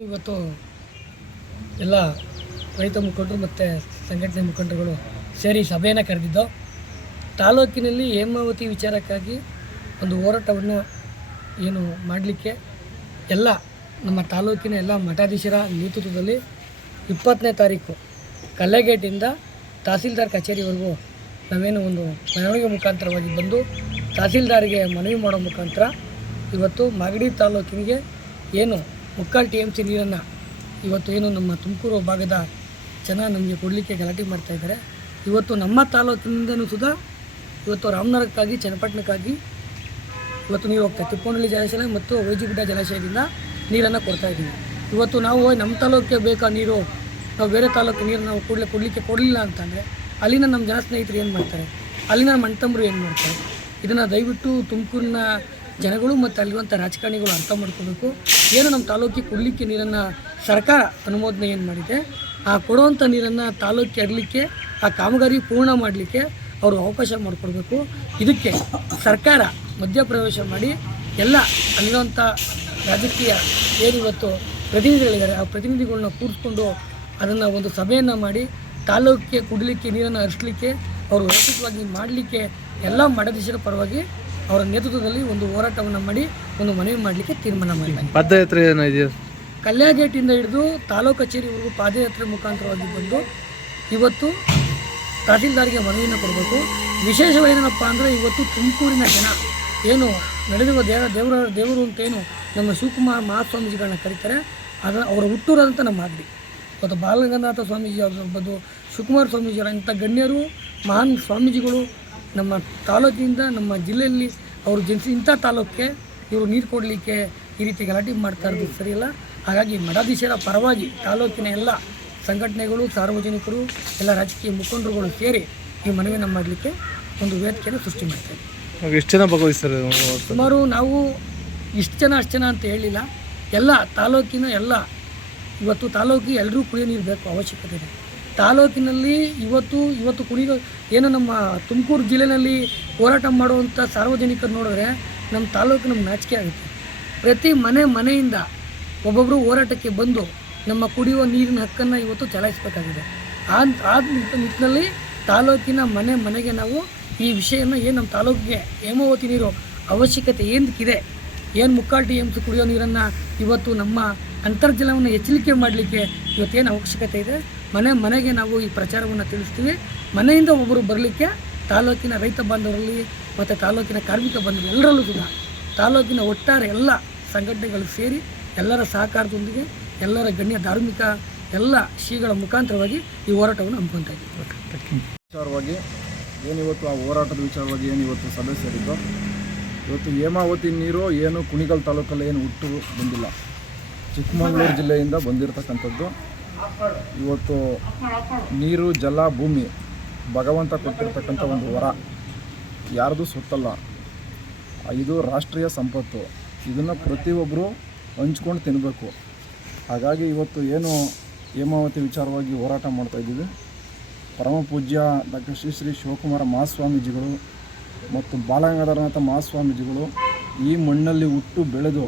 ಇವತ್ತು ಎಲ್ಲ ರೈತ ಮುಖಂಡರು ಮತ್ತು ಸಂಘಟನೆ ಮುಖಂಡರುಗಳು ಸೇರಿ ಸಭೆಯನ್ನು ಕರೆದಿದ್ದು, ತಾಲೂಕಿನಲ್ಲಿ ಹೇಮಾವತಿ ವಿಚಾರಕ್ಕಾಗಿ ಒಂದು ಹೋರಾಟವನ್ನು ಏನು ಮಾಡಲಿಕ್ಕೆ ಎಲ್ಲ ನಮ್ಮ ತಾಲೂಕಿನ ಎಲ್ಲ ಮಠಾಧೀಶರ ನೇತೃತ್ವದಲ್ಲಿ ಇಪ್ಪತ್ತನೇ ತಾರೀಕು ಕಲ್ಲೆಗೇಟಿಂದ ತಹಸೀಲ್ದಾರ್ ಕಚೇರಿವರೆಗೂ ನಾವೇನು ಒಂದು ಮೆರವಣಿಗೆ ಮುಖಾಂತರವಾಗಿ ಬಂದು ತಹಸೀಲ್ದಾರ್ಗೆ ಮನವಿ ಮಾಡೋ ಮುಖಾಂತರ ಇವತ್ತು ಮಾಗಡಿ ತಾಲೂಕಿನಿಗೆ ಏನು ಮುಕ್ಕಾಲು ಟಿ ಎಂ ಸಿ ನೀರನ್ನು ಇವತ್ತು ಏನು ನಮ್ಮ ತುಮಕೂರು ಭಾಗದ ಜನ ನಮಗೆ ಕೊಡಲಿಕ್ಕೆ ಗಲಾಟೆ ಮಾಡ್ತಾ ಇದ್ದಾರೆ. ಇವತ್ತು ನಮ್ಮ ತಾಲೂಕಿನಿಂದನೂ ಸುಧಾ ಇವತ್ತು ರಾಮನಗರಕ್ಕಾಗಿ, ಚನ್ನಪಟ್ಟಣಕ್ಕಾಗಿ ಇವತ್ತು ನೀರು ಹೋಗ್ತಾ ಜಲಾಶಯ ಮತ್ತು ವೈಜಿಗುಡ್ಡ ಜಲಾಶಯದಿಂದ ನೀರನ್ನು ಕೊಡ್ತಾ ಇದ್ದೀವಿ. ಇವತ್ತು ನಾವು ನಮ್ಮ ತಾಲೂಕಿಗೆ ಬೇಕಾ ನೀರು? ನಾವು ಬೇರೆ ತಾಲೂಕು ನೀರು ನಾವು ಕೂಡಲೇ ಕೊಡಲಿಕ್ಕೆ ಕೊಡಲಿಲ್ಲ ಅಂತಂದರೆ ಅಲ್ಲಿನ ನಮ್ಮ ಜನ ಸ್ನೇಹಿತರು ಏನು ಮಾಡ್ತಾರೆ? ಅಲ್ಲಿನ ಮಣ್ತಂಬರು ಏನು ಮಾಡ್ತಾರೆ? ಇದನ್ನು ದಯವಿಟ್ಟು ತುಮಕೂರಿನ ಜನಗಳು ಮತ್ತು ಅಲ್ಲಿರುವಂಥ ರಾಜಕಾರಣಿಗಳು ಅರ್ಥ ಮಾಡ್ಕೋಬೇಕು. ಏನು ನಮ್ಮ ತಾಲೂಕಿಗೆ ಕುಡಲಿಕ್ಕೆ ನೀರನ್ನು ಸರ್ಕಾರ ಅನುಮೋದನೆ ಏನು ಮಾಡಿದೆ, ಆ ಕೊಡುವಂಥ ನೀರನ್ನು ತಾಲೂಕಿಗೆ ಹರಲಿಕ್ಕೆ ಆ ಕಾಮಗಾರಿ ಪೂರ್ಣ ಮಾಡಲಿಕ್ಕೆ ಅವರು ಅವಕಾಶ ಮಾಡಿಕೊಡ್ಬೇಕು. ಇದಕ್ಕೆ ಸರ್ಕಾರ ಮಧ್ಯಪ್ರವೇಶ ಮಾಡಿ, ಎಲ್ಲ ಅಲ್ಲಿರುವಂಥ ರಾಜಕೀಯ ಏನಿವತ್ತು ಪ್ರತಿನಿಧಿಗಳಿದ್ದಾರೆ, ಆ ಪ್ರತಿನಿಧಿಗಳನ್ನ ಕೂರಿಸ್ಕೊಂಡು ಅದನ್ನು ಒಂದು ಸಭೆಯನ್ನು ಮಾಡಿ, ತಾಲೂಕಿಗೆ ಕುಡಲಿಕ್ಕೆ ನೀರನ್ನು ಹರಿಸಲಿಕ್ಕೆ ಅವರು ವ್ಯವಸ್ಥಿತವಾಗಿ ಮಾಡಲಿಕ್ಕೆ ಎಲ್ಲ ಮಠಾಧೀಶರ ಪರವಾಗಿ ಅವರ ನೇತೃತ್ವದಲ್ಲಿ ಒಂದು ಹೋರಾಟವನ್ನು ಮಾಡಿ ಒಂದು ಮನವಿ ಮಾಡಲಿಕ್ಕೆ ತೀರ್ಮಾನ ಮಾಡಿದ್ದಾರೆ. ಪಾದಯಾತ್ರೆ ಏನೋ ಇದೆಯಾ? ಕಲ್ಯಾಣ ಗೇಟಿಂದ ಹಿಡಿದು ತಾಲೂಕು ಕಚೇರಿವರೆಗೂ ಪಾದಯಾತ್ರೆ ಮುಖಾಂತರವಾಗಿ ಬಂದು ಇವತ್ತು ತಹಸೀಲ್ದಾರ್ಗೆ ಮನವಿಯನ್ನು ಕೊಡಬೇಕು. ವಿಶೇಷವೇನಪ್ಪ ಅಂದರೆ ಇವತ್ತು ತುಮಕೂರಿನ ಜನ ಏನು ನಡೆದಿರುವ ದೇವ ದೇವರ ದೇವರು ಅಂತ ಏನು ನಮ್ಮ ಶಿವಕುಮಾರ್ ಮಹಾಸ್ವಾಮೀಜಿಗಳನ್ನ ಕರೀತಾರೆ. ಅದರ ಅವರ ಹುಟ್ಟೂರಾದಂಥ ನಮ್ಮ ಆಗಲಿ ಇವತ್ತು ಬಾಲಗಂಗಾಥ ಸ್ವಾಮೀಜಿ ಆಗಿರ್ಬೋದು ಶಿವಕುಮಾರ ಸ್ವಾಮೀಜಿಯವರ ಇಂಥ ಗಣ್ಯರು ಮಹಾನ್ ಸ್ವಾಮೀಜಿಗಳು ನಮ್ಮ ತಾಲೂಕಿನಿಂದ ನಮ್ಮ ಜಿಲ್ಲೆಯಲ್ಲಿ ಅವರು ಜನಿಸಿ ಇಂಥ ತಾಲೂಕಿಗೆ ಇವರು ನೀರು ಕೊಡಲಿಕ್ಕೆ ಈ ರೀತಿ ಗಲಾಟೆ ಮಾಡ್ತಾ ಇರೋದು ಸರಿಯಲ್ಲ. ಹಾಗಾಗಿ ಮಠಾಧೀಶರ ಪರವಾಗಿ ತಾಲೂಕಿನ ಎಲ್ಲ ಸಂಘಟನೆಗಳು ಸಾರ್ವಜನಿಕರು ಎಲ್ಲ ರಾಜಕೀಯ ಮುಖಂಡರುಗಳು ಸೇರಿ ಈ ಮನವಿಯನ್ನು ಮಾಡಲಿಕ್ಕೆ ಒಂದು ವೇದಿಕೆಯನ್ನು ಸೃಷ್ಟಿ ಮಾಡ್ತಾರೆ. ಇವಾಗ ಎಷ್ಟು ಜನ ಭಾಗವಹಿಸ್ತಾರೆ ಸುಮಾರು ನಾವು ಇಷ್ಟು ಜನ ಅಷ್ಟು ಜನ ಅಂತ ಹೇಳಿಲ್ಲ. ಎಲ್ಲ ತಾಲೂಕಿನ ಎಲ್ಲ ಇವತ್ತು ತಾಲೂಕಿಗೆ ಎಲ್ಲರೂ ಕುಡಿಯೋ ನೀರು ಬೇಕು ಅವಶ್ಯಕತೆ ಇದೆ. ತಾಲೂಕಿನಲ್ಲಿ ಇವತ್ತು ಇವತ್ತು ಕುಡಿಯೋ ಏನು ನಮ್ಮ ತುಮಕೂರು ಜಿಲ್ಲೆಯಲ್ಲಿ ಹೋರಾಟ ಮಾಡುವಂಥ ಸಾರ್ವಜನಿಕರು ನೋಡಿದ್ರೆ ನಮ್ಮ ತಾಲೂಕು ನಮ್ಮ ನಾಚಿಕೆ ಆಗುತ್ತೆ. ಪ್ರತಿ ಮನೆ ಮನೆಯಿಂದ ಒಬ್ಬೊಬ್ಬರು ಹೋರಾಟಕ್ಕೆ ಬಂದು ನಮ್ಮ ಕುಡಿಯುವ ನೀರಿನ ಹಕ್ಕನ್ನು ಇವತ್ತು ಚಲಾಯಿಸಬೇಕಾಗಿದೆ. ಆ ಆ ನಿಟ್- ನಿಟ್ಟಿನಲ್ಲಿ ತಾಲೂಕಿನ ಮನೆ ಮನೆಗೆ ನಾವು ಈ ವಿಷಯನ ಏನು ನಮ್ಮ ತಾಲೂಕಿಗೆ ಹೇಮಾವತಿ ನೀರು ಅವಶ್ಯಕತೆ ಏನಕ್ಕಿದೆ ಏನು ಮುಕ್ಕಾಲ್ ಟಿ ಎಮ್ಸ್ ಕುಡಿಯೋ ನೀರನ್ನು ಇವತ್ತು ನಮ್ಮ ಅಂತರ್ಜಲವನ್ನು ಎಚ್ಚರಿಕೆ ಮಾಡಲಿಕ್ಕೆ ಇವತ್ತೇನು ಅವಶ್ಯಕತೆ ಇದೆ? ಮನೆ ಮನೆಗೆ ನಾವು ಈ ಪ್ರಚಾರವನ್ನು ತಿಳಿಸ್ತೀವಿ. ಮನೆಯಿಂದ ಒಬ್ಬರು ಬರಲಿಕ್ಕೆ ತಾಲೂಕಿನ ರೈತ ಬಾಂಧವರಲ್ಲಿ ಮತ್ತು ತಾಲೂಕಿನ ಕಾರ್ಮಿಕ ಬಾಂಧವರು ಎಲ್ಲರಲ್ಲೂ ಕೂಡ ತಾಲೂಕಿನ ಒಟ್ಟಾರೆ ಎಲ್ಲ ಸಂಘಟನೆಗಳು ಸೇರಿ ಎಲ್ಲರ ಸಹಕಾರದೊಂದಿಗೆ ಎಲ್ಲರ ಗಣ್ಯ ಧಾರ್ಮಿಕ ಎಲ್ಲ ಶ್ರೀಗಳ ಮುಖಾಂತರವಾಗಿ ಈ ಹೋರಾಟವನ್ನು ಹಮ್ಮಿಕೊಳ್ತಾ ಇದ್ದೀವಿ. ವಿಚಾರವಾಗಿ ಏನಿವತ್ತು ಆ ಹೋರಾಟದ ವಿಚಾರವಾಗಿ ಏನಿವತ್ತು ಸದಸ್ಯರಿದ್ದು ಇವತ್ತು ಹೇಮಾವತಿ ನೀರು ಏನು ಕುಣಿಗಲ್ ತಾಲೂಕಲ್ಲಿ ಏನು ಹುಟ್ಟು ಬಂದಿಲ್ಲ. ಚಿಕ್ಕಮಗಳೂರು ಜಿಲ್ಲೆಯಿಂದ ಬಂದಿರತಕ್ಕಂಥದ್ದು. ಇವತ್ತು ನೀರು, ಜಲ, ಭೂಮಿ, ಭಗವಂತ ಕೊಟ್ಟಿರ್ತಕ್ಕಂಥ ಒಂದು ವರ. ಯಾರದು ಸುತ್ತಲ್ಲ. ಇದು ರಾಷ್ಟ್ರೀಯ ಸಂಪತ್ತು. ಇದನ್ನು ಪ್ರತಿಯೊಬ್ಬರು ಹಂಚ್ಕೊಂಡು ತಿನ್ನಬೇಕು ಹಾಗಾಗಿ ಇವತ್ತು ಏನು ಹೇಮಾವತಿ ವಿಚಾರವಾಗಿ ಹೋರಾಟ ಮಾಡ್ತಾ ಇದ್ದೀವಿ. ಪರಮ ಪೂಜ್ಯ ಡಾಕ್ಟರ್ ಶ್ರೀ ಶ್ರೀ ಶಿವಕುಮಾರ ಮಹಾಸ್ವಾಮೀಜಿಗಳು ಮತ್ತು ಬಾಲಗಂಗಾಧರನಾಥ ಮಹಾಸ್ವಾಮೀಜಿಗಳು ಈ ಮಣ್ಣಲ್ಲಿ ಹುಟ್ಟು ಬೆಳೆದು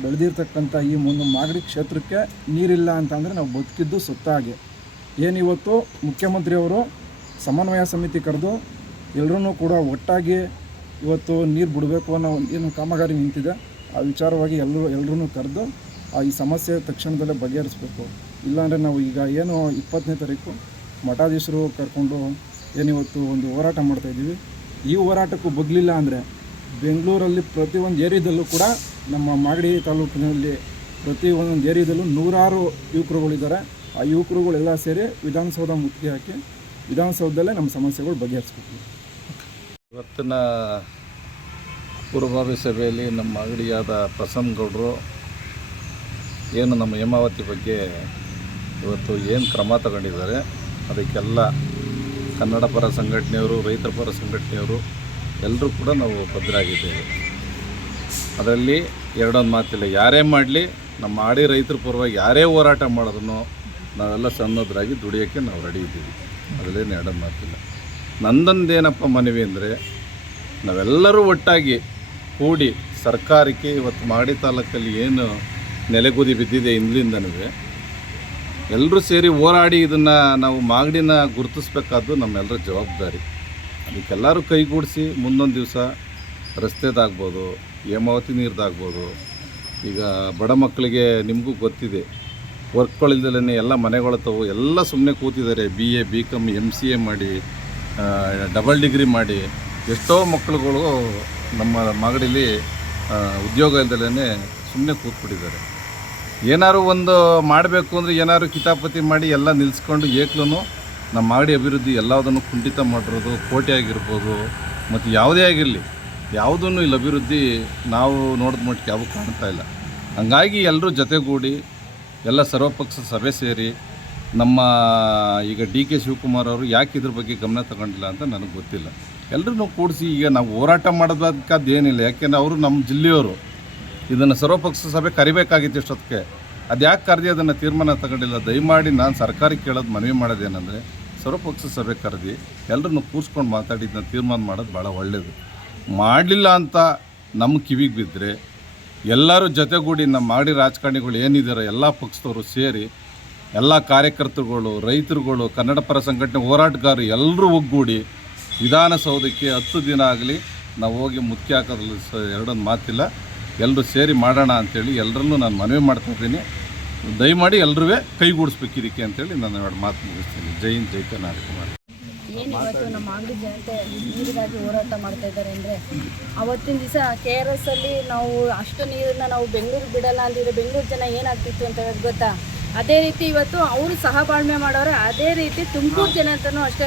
ಬೆಳೆದಿರ್ತಕ್ಕಂಥ ಈ ಒಂದು ಮಾಗಡಿ ಕ್ಷೇತ್ರಕ್ಕೆ ನೀರಿಲ್ಲ ಅಂತಂದರೆ ನಾವು ಬದುಕಿದ್ದು ಸುತ್ತ ಹಾಗೆ. ಏನಿವತ್ತು ಮುಖ್ಯಮಂತ್ರಿಯವರು ಸಮನ್ವಯ ಸಮಿತಿ ಕರೆದು ಎಲ್ಲರೂ ಕೂಡ ಒಟ್ಟಾಗಿ ಇವತ್ತು ನೀರು ಬಿಡಬೇಕು ಅನ್ನೋ ಏನು ಕಾಮಗಾರಿ ನಿಂತಿದೆ, ಆ ವಿಚಾರವಾಗಿ ಎಲ್ಲರೂ ಎಲ್ಲರೂ ಕರೆದು ಆ ಈ ಸಮಸ್ಯೆ ತಕ್ಷಣದಲ್ಲೇ ಬಗೆಹರಿಸ್ಬೇಕು. ಇಲ್ಲಾಂದರೆ ನಾವು ಈಗ ಏನು ಇಪ್ಪತ್ತನೇ ತಾರೀಕು ಮಠಾಧೀಶರು ಕರ್ಕೊಂಡು ಏನಿವತ್ತು ಒಂದು ಹೋರಾಟ ಮಾಡ್ತಾಯಿದ್ದೀವಿ ಈ ಹೋರಾಟಕ್ಕೂ ಬಗ್ಲಿಲ್ಲ ಅಂದರೆ ಬೆಂಗಳೂರಲ್ಲಿ ಪ್ರತಿಯೊಂದು ಏರಿಯಾದಲ್ಲೂ ಕೂಡ ನಮ್ಮ ಮಾಗಡಿ ತಾಲೂಕಿನಲ್ಲಿ ಪ್ರತಿ ಒಂದೊಂದು ಏರಿಯಾದಲ್ಲೂ ನೂರಾರು ಯುವಕರುಗಳಿದ್ದಾರೆ. ಆ ಯುವಕರುಗಳೆಲ್ಲ ಸೇರಿ ವಿಧಾನಸೌಧ ಮುತ್ತಿಗೆ ಹಾಕಿ ವಿಧಾನಸೌಧದಲ್ಲೇ ನಮ್ಮ ಸಮಸ್ಯೆಗಳು ಬಗೆಹರಿಸ್ಕೊಡ್ತೀವಿ ಇವತ್ತಿನ ಪೂರ್ವಭಾವಿ ಸಭೆಯಲ್ಲಿ ನಮ್ಮ ಅಂಗಡಿಯಾದ ಪ್ರಸನ್ನ ಗೌಡರು ಏನು ನಮ್ಮ ಹೇಮಾವತಿ ಬಗ್ಗೆ ಇವತ್ತು ಏನು ಕ್ರಮ ತಗೊಂಡಿದ್ದಾರೆ, ಅದಕ್ಕೆಲ್ಲ ಕನ್ನಡ ಪರ ಸಂಘಟನೆಯವರು, ರೈತರ ಪರ ಸಂಘಟನೆಯವರು ಎಲ್ಲರೂ ಕೂಡ ನಾವು ಬದ್ಧರಾಗಿದ್ದೇವೆ. ಅದರಲ್ಲಿ ಎರಡೊಂದು ಮಾತಿಲ್ಲ. ಯಾರೇ ಮಾಡಲಿ, ನಮ್ಮ ಆಡಿ ರೈತರ ಪರವಾಗಿ ಯಾರೇ ಹೋರಾಟ ಮಾಡಿದ್ರು ನಾವೆಲ್ಲ ಸಣ್ಣದ್ರಾಗಿ ದುಡಿಯೋಕ್ಕೆ ನಾವು ರೆಡಿ ಇದ್ದೀವಿ. ಅದರಲ್ಲೇನು ಎರಡೊಂದು ಮಾತಿಲ್ಲ. ನಂದೊಂದೇನಪ್ಪ ಮನವಿ ಅಂದರೆ, ನಾವೆಲ್ಲರೂ ಒಟ್ಟಾಗಿ ಕೂಡಿ ಸರ್ಕಾರಕ್ಕೆ ಇವತ್ತು ಮಾಡಿ ತಾಲೂಕಲ್ಲಿ ಏನು ನೆಲೆಗುದಿ ಬಿದ್ದಿದೆ ಹಿಂದ್ಲಿಂದನೂ ಎಲ್ಲರೂ ಸೇರಿ ಹೋರಾಡಿ ಇದನ್ನು ನಾವು ಮಾಗಡಿನ ಗುರುತಿಸ್ಬೇಕಾದ್ದು ನಮ್ಮೆಲ್ಲರ ಜವಾಬ್ದಾರಿ. ಅದಕ್ಕೆಲ್ಲರೂ ಕೈಗೂಡಿಸಿ ಮುಂದೊಂದು ದಿವಸ ರಸ್ತೆದಾಗ್ಬೋದು, ಹೇಮಾವತಿ ನೀರ್ದಾಗ್ಬೋದು, ಈಗ ಬಡ ಮಕ್ಕಳಿಗೆ ನಿಮಗೂ ಗೊತ್ತಿದೆ. ವರ್ಕ್ಗಳಿಲ್ದಲೇ ಎಲ್ಲ ಮನೆಗಳ ತಾವು ಎಲ್ಲ ಸುಮ್ಮನೆ ಕೂತಿದ್ದಾರೆ B A B com M C A ಮಾಡಿ ಡಬಲ್ ಡಿಗ್ರಿ ಮಾಡಿ. ಎಷ್ಟೋ ಮಕ್ಕಳುಗಳು ನಮ್ಮ ಮಾಗಡಿಲಿ ಉದ್ಯೋಗ ಇಲ್ದಲೇ ಸುಮ್ಮನೆ ಕೂತ್ಬಿಟ್ಟಿದ್ದಾರೆ. ಏನಾದ್ರು ಒಂದು ಮಾಡಬೇಕು ಅಂದರೆ ಏನಾದ್ರು ಕಿತಾಪತಿ ಮಾಡಿ ಎಲ್ಲ ನಿಲ್ಲಿಸ್ಕೊಂಡು ಏಕ್ಲೂ ನಮ್ಮ ಮಾಗಡಿ ಅಭಿವೃದ್ಧಿ ಎಲ್ಲದನ್ನು ಕುಂಠಿತ ಮಾಡಿರೋದು ಕೋಟೆ ಆಗಿರ್ಬೋದು ಮತ್ತು ಯಾವುದೇ ಆಗಿರಲಿ. ಯಾವುದೂ ಇಲ್ಲಿ ಅಭಿವೃದ್ಧಿ ನಾವು ನೋಡಿದ ಮಟ್ಟಿಗೆ ಯಾವ ಕಾಣ್ತಾ ಇಲ್ಲ. ಹಂಗಾಗಿ ಎಲ್ಲರೂ ಜೊತೆಗೂಡಿ ಎಲ್ಲ ಸರ್ವಪಕ್ಷ ಸಭೆ ಸೇರಿ ನಮ್ಮ ಈಗ ಡಿ ಕೆ ಶಿವಕುಮಾರ್ ಅವರು ಯಾಕೆ ಇದ್ರ ಬಗ್ಗೆ ಗಮನ ತಗೊಂಡಿಲ್ಲ ಅಂತ ನನಗೆ ಗೊತ್ತಿಲ್ಲ. ಎಲ್ಲರೂ ಕೂಡಿಸಿ ಈಗ ನಾವು ಹೋರಾಟ ಮಾಡೋದಕ್ಕಾದ್ದು ಏನಿಲ್ಲ. ಯಾಕೆಂದರೆ ಅವರು ನಮ್ಮ ಜಿಲ್ಲೆಯವರು. ಇದನ್ನು ಸರ್ವಪಕ್ಷ ಸಭೆ ಕರಿಬೇಕಾಗಿತ್ತು ಇಷ್ಟೊತ್ತಿಗೆ. ಅದು ಯಾಕೆ ಕರೆದಿ ಅದನ್ನು ತೀರ್ಮಾನ ತಗೊಂಡಿಲ್ಲ? ದಯಮಾಡಿ ನಾನು ಸರ್ಕಾರಕ್ಕೆ ಕೇಳೋದು ಮನವಿ ಮಾಡೋದೇನೆಂದರೆ ಸರ್ವಪಕ್ಷ ಸಭೆ ಕರೆದಿ ಎಲ್ಲರನ್ನು ಕೂರಿಸ್ಕೊಂಡು ಮಾತಾಡಿದ್ದನ್ನ ತೀರ್ಮಾನ ಮಾಡೋದು ಭಾಳ ಒಳ್ಳೆಯದು ಮಾಡಲಿಲ್ಲ ಅಂತ ನಮ್ಮ ಕಿವಿಗೆ ಬಿದ್ದರೆ ಎಲ್ಲರೂ ಜೊತೆಗೂಡಿ ನಮ್ಮ ಮಾಡಿ ರಾಜಕಾರಣಿಗಳು ಏನಿದ್ದಾರೆ ಎಲ್ಲ ಪಕ್ಷದವರು ಸೇರಿ ಎಲ್ಲ ಕಾರ್ಯಕರ್ತರುಗಳು, ರೈತರುಗಳು, ಕನ್ನಡ ಪರ ಸಂಘಟನೆ ಹೋರಾಟಗಾರರು ಎಲ್ಲರೂ ಒಗ್ಗೂಡಿ ವಿಧಾನಸೌಧಕ್ಕೆ ಹತ್ತು ದಿನ ಆಗಲಿ ನಾವು ಹೋಗಿ ಮುಖ್ಯ ಹಾಕೋದ್ರಲ್ಲಿ ಸ ಎರಡೊಂದು ಮಾತಿಲ್ಲ. ಎಲ್ಲರೂ ಸೇರಿ ಮಾಡೋಣ ಅಂಥೇಳಿ ಎಲ್ಲರನ್ನೂ ನಾನು ಮನವಿ ಮಾಡ್ತಿದ್ದೀನಿ ದಯಮಾಡಿ ಎಲ್ಲರೂ ಕೈಗೂಡಿಸ್ಬೇಕು ಇದಕ್ಕೆ ಅಂತೇಳಿ ನಾನು ಎರಡು ಮಾತು ಮುಗಿಸ್ತೀನಿ. ಜೈ ಹಿಂದ್, ಜೈ ಕರ್ನಾಟಕ. ಏನು ಇವತ್ತು ನಮ್ಮ ಅಂಗಡಿ ಜನತೆ ನೀರಿಗಾಗಿ ಹೋರಾಟ ಮಾಡ್ತಾ ಇದ್ದಾರೆ ಅಂದರೆ ಅವತ್ತಿನ ದಿವಸ ಕೆ ಆರ್ ಎಸ್ ಅಲ್ಲಿ ನಾವು ಅಷ್ಟು ನೀರನ್ನ ನಾವು ಬೆಂಗಳೂರಿಗೆ ಬಿಡಲ್ಲ ಅಂದಿದ್ರೆ ಬೆಂಗಳೂರು ಜನ ಏನಾಗ್ತಿತ್ತು ಅಂತ ಹೇಳೋದು ಗೊತ್ತಾ? ಅದೇ ರೀತಿ ಇವತ್ತು ಅವರು ಸಹಬಾಳ್ವೆ ಮಾಡೋರೆ ಅದೇ ರೀತಿ ತುಮಕೂರು ಜನ ಅಂತಲೂ ಅಷ್ಟೇ.